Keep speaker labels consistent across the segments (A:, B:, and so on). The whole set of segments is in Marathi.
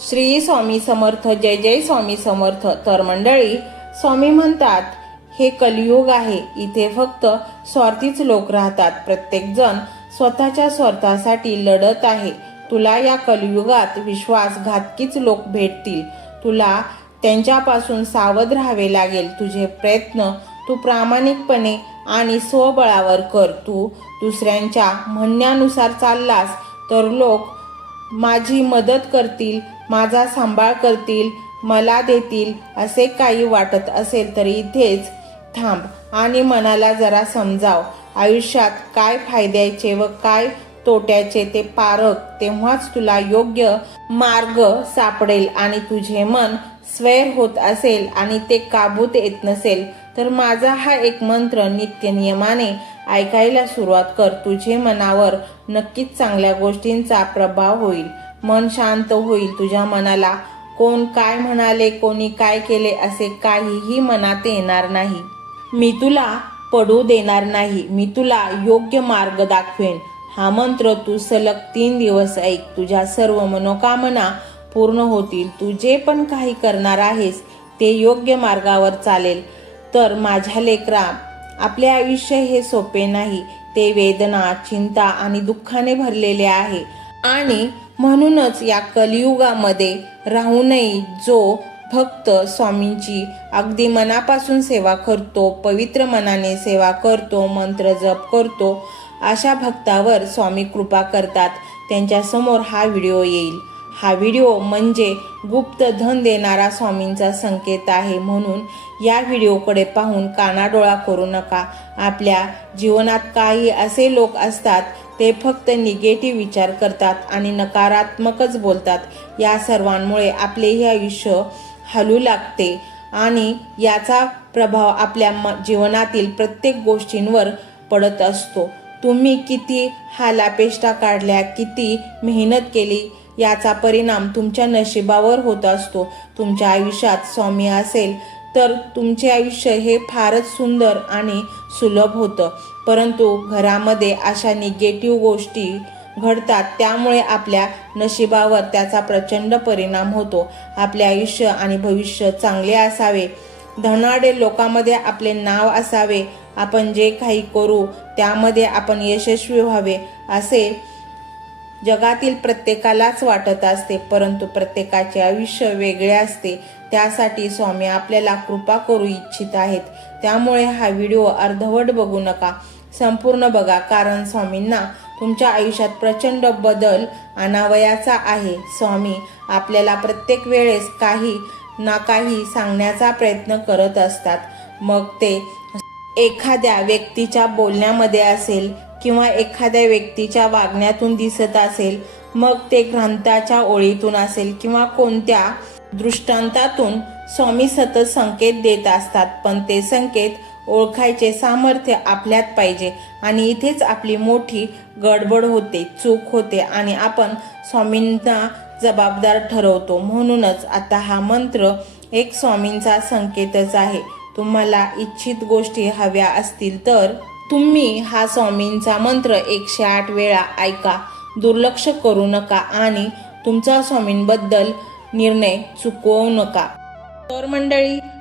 A: श्री स्वामी समर्थ जय जय स्वामी समर्थ. तर मंडळी स्वामी म्हणतात हे कलियुग आहे इथे फक्त स्वार्थीच लोक राहतात. प्रत्येक जण स्वतःच्या स्वार्थासाठी लढत आहे. तुला या कलियुगात विश्वासघातकीच लोक भेटतील. तुला त्यांच्यापासून सावध राहावे लागेल. तुझे प्रयत्न तू प्रामाणिकपणे आणि स्वबळावर कर. तू दुसऱ्यांच्या म्हणण्यानुसार चाललास तर लोक माझी मदत करतील. माझा सांभाळ करतील मला देतील असे काही वाटत असेल तर इथेच थांब आणि मनाला जरा समजाव. आयुष्यात काय फायद्याचे व काय तोट्याचे ते पारख तेव्हाच तुला योग्य मार्ग सापडेल आणि तुझे मन स्वैर होत असेल आणि ते काबूत येत नसेल. तर माझा हा एक मंत्र नित्य नियमाने ऐकायला सुरुवात कर. तुझे मनावर नक्कीच चांगल्या गोष्टींचा प्रभाव होईल. मन शांत होईल तुझ्या मनाला. कोण काय म्हणाले कोणी काय केले असे काहीही मनात येणार नाही. मी तुला पडू देणार नाही. मी तुला योग्य मार्ग दाखवेन. हा मंत्र तू सलग तीन दिवस ऐक. तुझ्या सर्व मनोकामना पूर्ण होतील. तू जे पण काही करणार आहेस ते योग्य मार्गावर चालेल. तर माझ्या लेकरा आपले आयुष्य हे सोपे नाही. ते वेदना चिंता आणि दुःखाने भरलेले आहे. आणि म्हणूनच या कलियुगामध्ये राहूनही जो भक्त स्वामींची अगदी मनापासून सेवा करतो पवित्र मनाने सेवा करतो मंत्र जप करतो अशा भक्तावर स्वामी कृपा करतात. त्यांच्यासमोर हा व्हिडिओ येईल. हा व्हिडिओ म्हणजे गुप्त धन देणारा स्वामींचा संकेत आहे म्हणून या व्हिडिओकडे पाहून कानाडोळा करू नका. आपल्या जीवनात काही असे लोक असतात ते फक्त निगेटिव्ह विचार करतात आणि नकारात्मकच बोलतात. या सर्वांमुळे आपलेही आयुष्य हलू लागते आणि याचा प्रभाव आपल्या म जीवनातील प्रत्येक गोष्टींवर पडत असतो. तुम्ही किती हालापेष्टा काढल्या किती मेहनत केली याचा परिणाम तुमच्या नशिबावर होत असतो. तुमच्या आयुष्यात स्वामी असेल तर तुमचे आयुष्य हे फारच सुंदर आणि सुलभ होतं. परंतु घरामध्ये अशा निगेटिव्ह गोष्टी घडतात त्यामुळे आपल्या नशिबावर त्याचा प्रचंड परिणाम होतो. आपले आयुष्य आणि भविष्य चांगले असावे. धनाडे लोकांमध्ये आपले नाव असावे. आपण जे काही करू त्यामध्ये आपण यशस्वी व्हावे असे जगातील प्रत्येकालाच वाटत असते. परंतु प्रत्येकाचे आयुष्य वेगळे असते. त्यासाठी स्वामी आपल्याला कृपा करू इच्छित आहेत. त्यामुळे हा व्हिडिओ अर्धवट बघू नका. संपूर्ण बघा कारण स्वामींना तुमच्या आयुष्यात प्रचंड बदल आणावयाचा आहे. स्वामी आपल्याला प्रत्येक वेळेस काही ना काही सांगण्याचा प्रयत्न करत असतात. मग ते एखाद्या व्यक्तीच्या बोलण्यामध्ये असेल किंवा एखाद्या व्यक्तीच्या वागण्यातून दिसत असेल मग ते ग्रंथाच्या ओळीतून असेल किंवा कोणत्या दृष्टांतातून स्वामी सतत संकेत देत असतात. पण ते संकेत ओळखायचे सामर्थ्य आपल्यात पाहिजे आणि इथेच आपली मोठी गडबड होते चूक होते आणि आपण स्वामींना जबाबदार ठरवतो. म्हणूनच आता हा मंत्र एक स्वामींचा संकेतच आहे. तुम्हाला इच्छित गोष्टी हव्या असतील तर तुम्ही हा स्वामींचा मंत्र एकशे आठ वेळा ऐका. दुर्लक्ष करू नका आणि तुमचा स्वामींबद्दल निर्णय चुकवू नका. तर मंडळी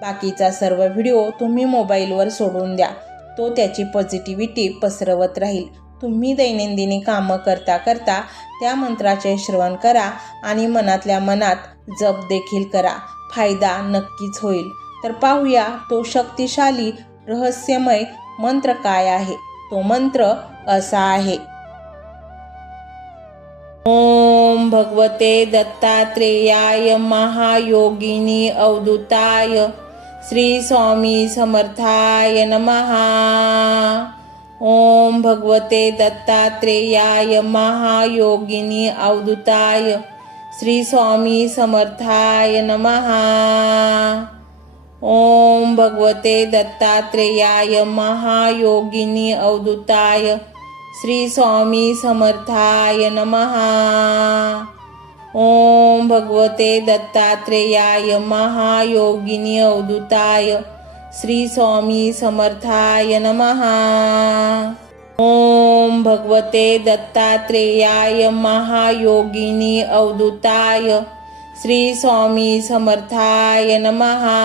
A: बाकीचा सर्व व्हिडिओ तुम्ही मोबाईलवर सोडून द्या. तो त्याची पॉझिटिव्हिटी पसरवत राहील. तुम्ही दैनंदिनी कामं करता करता त्या मंत्राचे श्रवण करा आणि मनातल्या मनात जप देखील करा. फायदा नक्कीच होईल. तर पाहूया तो शक्तिशाली रहस्यमय मंत्र काय आहे? तो मंत्र असा आहे. ओम भगवते दत्तात्रेयाय महायोगिनी अवदूताय श्री स्वामी समर्थाय नमहा ओम भगवते दत्तात्रेयाय महायोगिनी अवदूताय श्री स्वामी समर्थाय नमहा ओम भगवते दत्तात्रेयाय महायोगिनी अवदूताय श्री स्वामी समर्थाय नमहा ओम भगवते दत्तात्रेयाय महायोगिनी अवधूताय श्री स्वामी समर्थाय नमहा ओम भगवते दत्तात्रेयाय महायोगिनी अवधूताय श्री स्वामी समर्थाय नमहा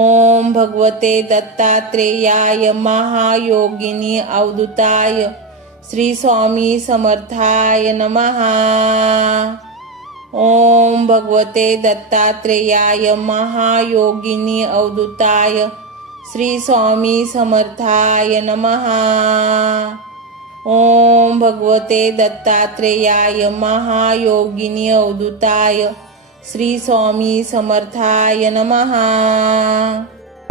A: ओम भगवते दत्तात्रेयाय महायोगिनी अवधूताय श्री स्वामी समर्थाय नमहा ओम भगवते दत्तात्रेयाय महायोगिनी अवदूताय श्री स्वामी समर्थाय नमहा ओम भगवते दत्तात्रेयाय महायोगिनी अवदूताय श्री स्वामी समर्थाय नमहा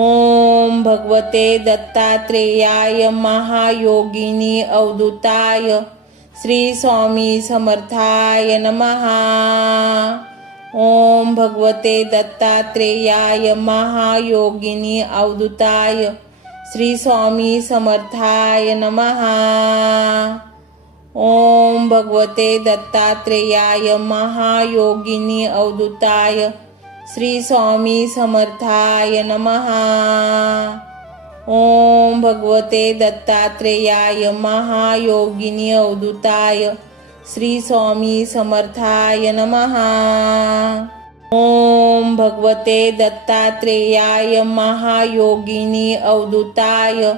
A: ओम भगवते दत्तात्रेयाय महायोगिनी अवधूताय श्री स्वामी समर्थाय नमः। ओम भगवते दत्तात्रेयाय महायोगिनी अवधूताय श्री स्वामी समर्थाय नमः। ओम भगवते दत्तात्रेयाय महायोगिनी अवधूताय श्री स्वामी समर्थाय नमहा ओम भगवते दत्तात्रेयाय महायोगिनी अवधूताय श्री स्वामी समर्थाय नमहा ओम भगवते दत्तात्रेयाय महायोगिनी अवधूताय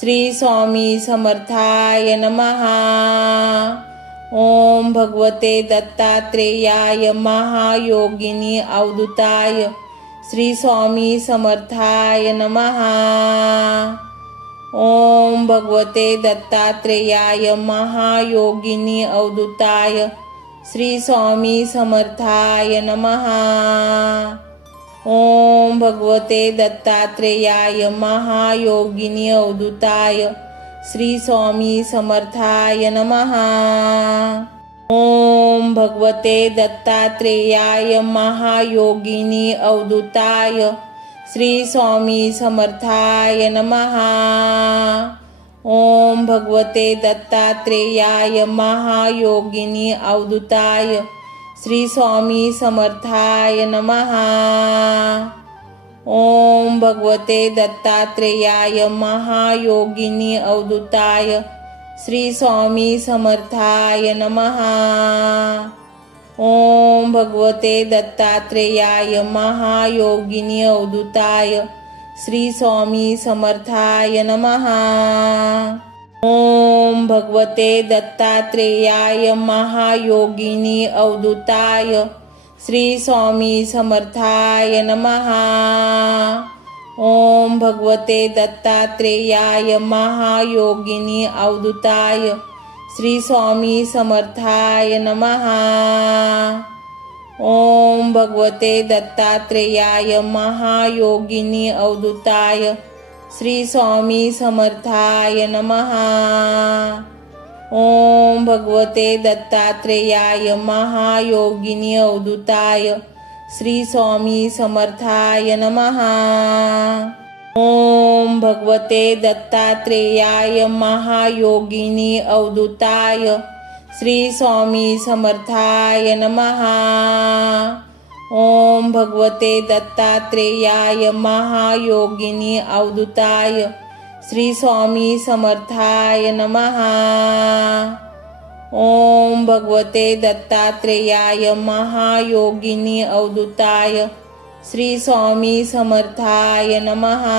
A: श्री स्वामी समर्थाय नमहा ओम भगवते दत्तात्रेयाय महायोगिनी अवधूताय श्री स्वामी समर्थाय नमः। ओम भगवते दत्तात्रेयाय महायोगिनी अवधूताय श्री स्वामी समर्थाय नमः। ओम भगवते दत्तात्रेयाय महायोगिनी अवधूताय श्री स्वामी समर्थाय नमहा ओम भगवते दत्तात्रेयाय महायोगिनी अवधूताय। श्री स्वामी समर्थाय नमहा ओम भगवते दत्तात्रेयाय महायोगिनी अवधूताय। श्री स्वामी समर्थाय नमहा ओम भगवते दत्तात्रेयाय महायोगिनी अवधूताय श्री स्वामी समर्थाय नमहा ओम भगवते दत्तात्रेयाय महायोगिनी अवधूताय श्री स्वामी समर्थाय नमहा ओम भगवते दत्तात्रेयाय महायोगिनी अवधूताय श्री स्वामी समर्थाय नमहा ओम भगवते दत्तात्रेयाय महायोगिनी अवदूताय श्री स्वामी समर्थाय नमहा ओम भगवते दत्तात्रेयाय महायोगिनी अवदूताय श्री स्वामी समर्थाय नमहा ॐ भगवते दत्तात्रेयाय महायोगिनी अवधूताय श्री स्वामी समर्थाय नमः. ॐ भगवते दत्तात्रेयाय महायोगिनी अवधूताय श्री स्वामी समर्थाय नमः. ॐ भगवते दत्तात्रेयाय महायोगिनी अवधूताय श्री स्वामी समर्थाय नमहा ओम भगवते दत्तात्रेयाय महायोगिनी अवधूताय श्री स्वामी समर्थाय नमहा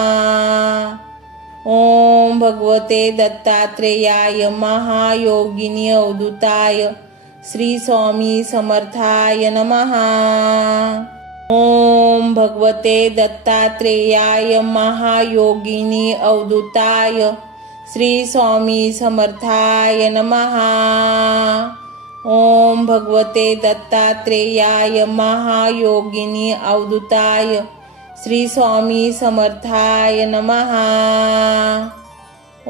A: ओम भगवते दत्तात्रेयाय महायोगिनी अवधूताय श्री स्वामी समर्थाय नमहा ॐ भगवते दत्तात्रेयाय महायोगिनी अवधूताय श्री स्वामी समर्थाय नमहा ओम भगवते दत्तात्रेयाय महायोगिनी अवधूताय श्री स्वामी समर्थाय नमहा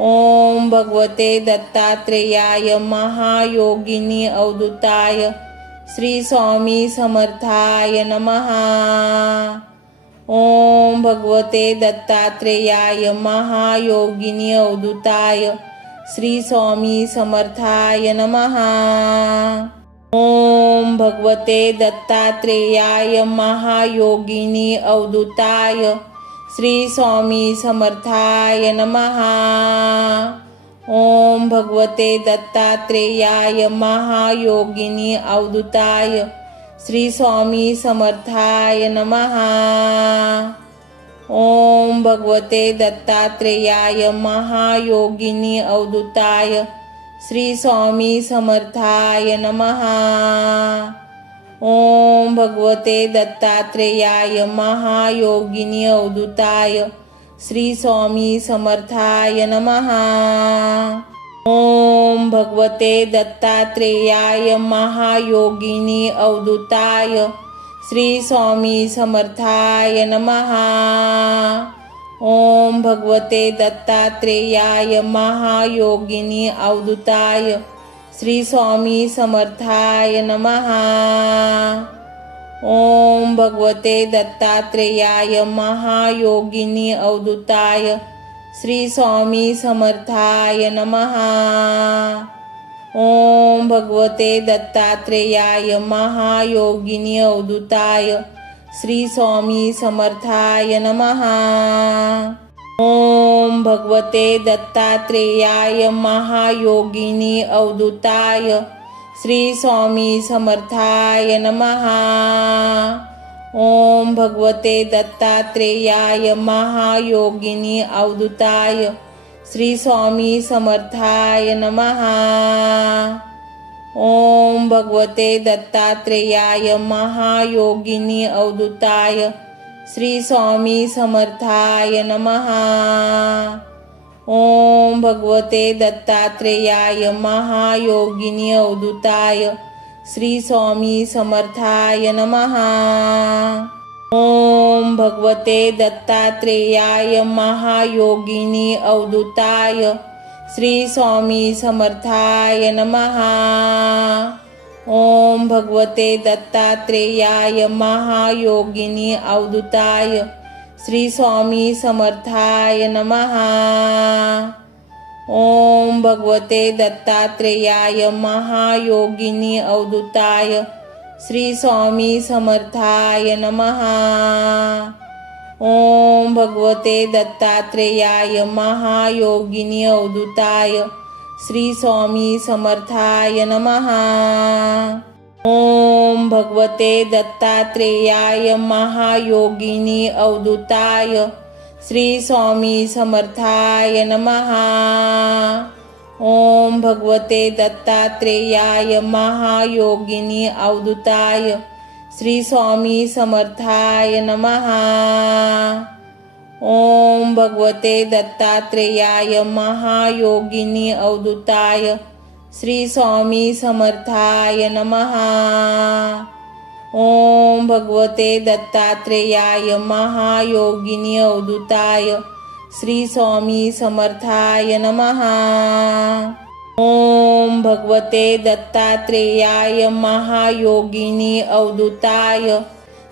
A: ओम भगवते दत्तात्रेयाय महायोगिनी अवधूताय श्री स्वामी समर्थाय नमहा ओम भगवते दत्तात्रेयाय महायोगिनी अवधूताय श्री स्वामी समर्थाय नमहा ओम भगवते दत्तात्रेयाय महायोगिनी अवधूताय श्री स्वामी समर्थाय नमहा ॐ भगवते दत्तात्रेयाय महायोगिनी अवधुताय श्री स्वामी समर्थाय नमहा ओम भगवते दत्तात्रेयाय महायोगिनी अवधुताय श्री स्वामी समर्थाय नमहा ओम भगवते दत्तात्रेयाय महायोगिनी अवधूताय श्री स्वामी समर्थाय नमहा ओम भगवते दत्तात्रेयाय महायोगिनी अवधूताय। श्री स्वामी समर्थाय नमहा ओम भगवते दत्तात्रेयाय महायोगिनी अवधूताय। श्री स्वामी समर्थाय नमहा ॐ भगवते दत्तात्रेयाय महायोगिनी अवधूताय श्री स्वामी समर्थाय नमः. ॐ भगवते दत्तात्रेयाय महायोगिनी अवधूताय श्री स्वामी समर्थाय नमः. ॐ भगवते दत्तात्रेयाय महायोगिनी अवधूताय श्री स्वामी समर्थाय नमहा ओम भगवते दत्तात्रेयाय महायोगिनी अवधूताय. श्री स्वामी समर्थाय नमहा ओम भगवते दत्तात्रेयाय महायोगिनी अवधूताय. श्री स्वामी समर्थाय नमहा ॐ भगवते दत्तात्रेयाय महायोगिनी अवधूताय श्री स्वामी समर्थाय नमहा ओम भगवते दत्तात्रेयाय महायोगिनी अवधूताय श्री स्वामी समर्थाय नमहा ओम भगवते दत्तात्रेयाय महायोगिनी अवधूताय श्री स्वामी समर्थाय नमहा ॐ भगवते दत्तात्रेयाय महायोगिनी अवधूताय श्री स्वामी समर्थाय नमहा ॐ भगवते दत्तात्रेयाय महायोगिनी अवधूताय श्री स्वामी समर्थाय नमहा ॐ भगवते दत्तात्रेयाय महायोगिनी अवधूताय श्री स्वामी समर्थाय नमः। ॐ भगवते दत्तात्रेयाय महायोगिनी अवधूताय श्री स्वामी समर्थाय नमः। ॐ भगवते दत्तात्रेयाय महायोगिनी अवधूताय श्री स्वामी समर्थाय नमहा ॐ भगवते दत्तात्रेयाय महायोगिनी अवधूताय श्री स्वामी समर्थाय नमहा ॐ भगवते दत्तात्रेयाय महायोगिनी अवधूताय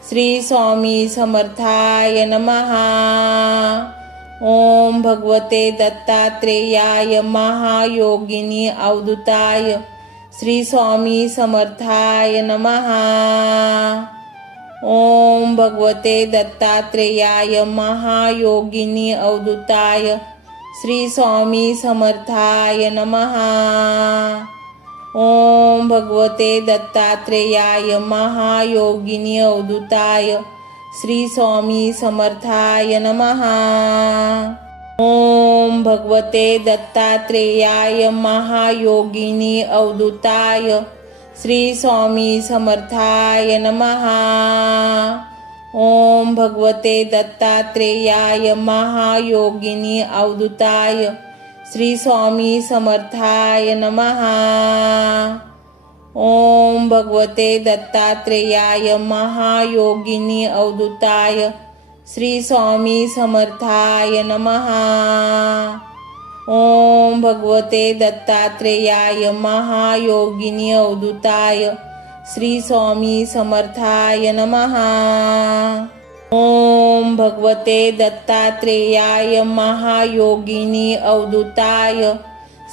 A: श्री स्वामी समर्थाय नमहा ॐ भगवते दत्तात्रेयाय महायोगिनी अवधूताय श्री स्वामी समर्थाय नमः. ॐ भगवते दत्तात्रेयाय महायोगिनी अवधूताय श्री स्वामी समर्थाय नमः. ॐ भगवते दत्तात्रेयाय महायोगिनी अवधूताय श्री स्वामी समर्थाय नमहा ओम भगवते दत्तात्रेयाय महायोगिनी अवधूताय। श्री स्वामी समर्थाय नमहा ओम भगवते दत्तात्रेयाय महायोगिनी अवधूताय। श्री स्वामी समर्थाय नमहा ओम भगवते दत्तात्रेयाय महायोगिनी अवधूताय श्री स्वामी समर्थाय नमहा ओम भगवते दत्तात्रेयाय महायोगिनी अवधूताय श्री स्वामी समर्थाय नमहा ओम भगवते दत्तात्रेयाय महायोगिनी अवधूताय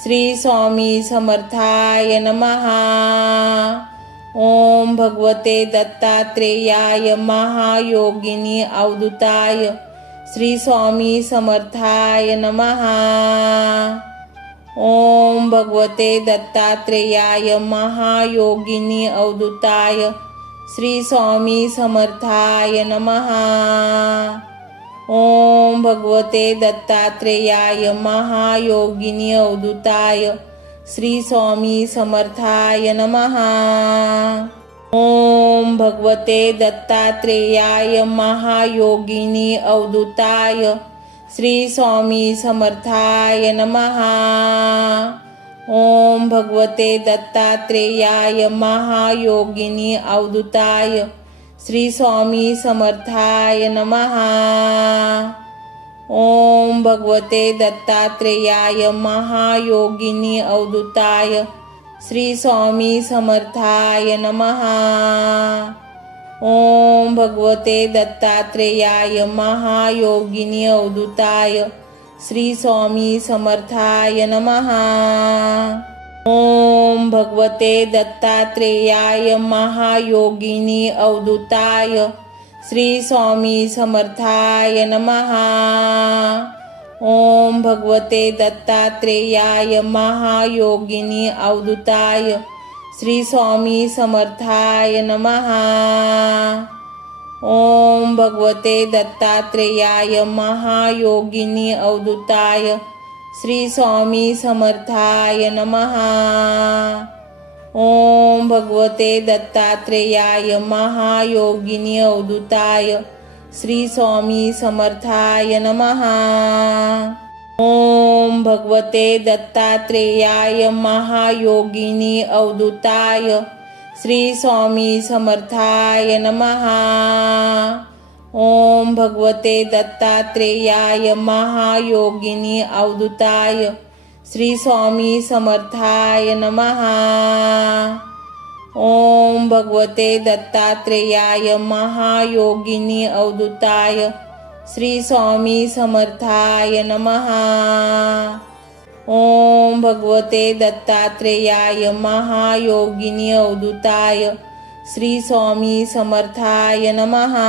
A: श्री स्वामी समर्थाय नमहा ओम भगवते दत्तात्रेयाय महायोगिनी अवदूताय श्री स्वामी समर्थाय नमहा ओम भगवते दत्तात्रेयाय महायोगिनी अवदूताय श्री स्वामी समर्थाय नमहा ओम भगवते दत्तात्रेयाय महायोगिनी अवधूताय श्री स्वामी समर्थाय नमहा ओम भगवते दत्तात्रेयाय महायोगिनी अवधूताय श्री स्वामी समर्थाय नमहा ओम भगवते दत्तात्रेयाय महायोगिनी अवधूताय श्री स्वामी समर्थाय नमहा ओम भगवते दत्तात्रेयाय महायोगिनी अवदूताय श्री स्वामी समर्थाय नमहा ओम भगवते दत्तात्रेयाय महायोगिनी अवदूताय श्री स्वामी समर्थाय नमहा ओम भगवते दत्तात्रेयाय महायोगिनी अवधूताय श्री स्वामी समर्थाय नमहा ओम भगवते दत्तात्रेयाय महायोगिनी अवधूताय श्री स्वामी समर्थाय नमहा ओम भगवते दत्तात्रेयाय महायोगिनी अवधूताय श्री स्वामी समर्थाय नमहा ओम भगवते दत्तात्रेयाय महायोगिनी अवदूताय श्री स्वामी समर्थाय नमहा ओम भगवते दत्तात्रेयाय महायोगिनी अवदूताय श्री स्वामी समर्थाय नमहा ओम भगवते दत्तात्रेयाय महायोगिनी अवधुताय श्री स्वामी समर्थाय नमहा ओम भगवते दत्तात्रेयाय महायोगिनी अवधुताय श्री स्वामी समर्थाय नमहा ओम भगवते दत्तात्रेयाय महायोगिनी अवधुताय श्री स्वामी समर्थाय नमहा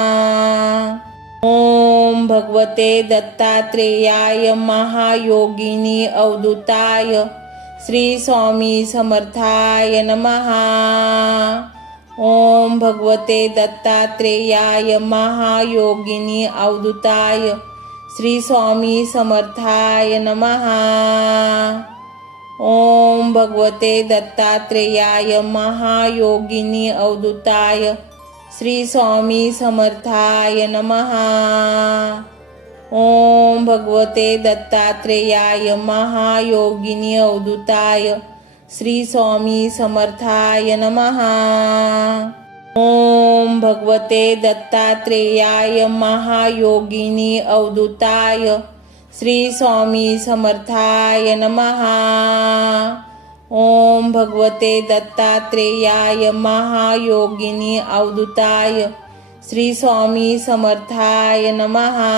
A: ओम भगवते दत्तात्रेयाय महायोगिनी अवदूताय श्री स्वामी समर्थाय नमहा ओम भगवते दत्तात्रेयाय महायोगिनी अवदूताय श्री स्वामी समर्थाय नमहा ओम भगवते दत्तात्रेयाय महायोगिनी अवदूताय श्री स्वामी समर्थाय नमः। ओम भगवते दत्तात्रेयाय महायोगिनी अवदूताय श्री स्वामी समर्थाय नमः। ओम भगवते दत्तात्रेयाय महायोगिनी अवदूताय श्री स्वामी समर्थाय नमहा ओम भगवते दत्तात्रेयाय महायोगिनी अवधूताय. श्री स्वामी समर्थाय नमहा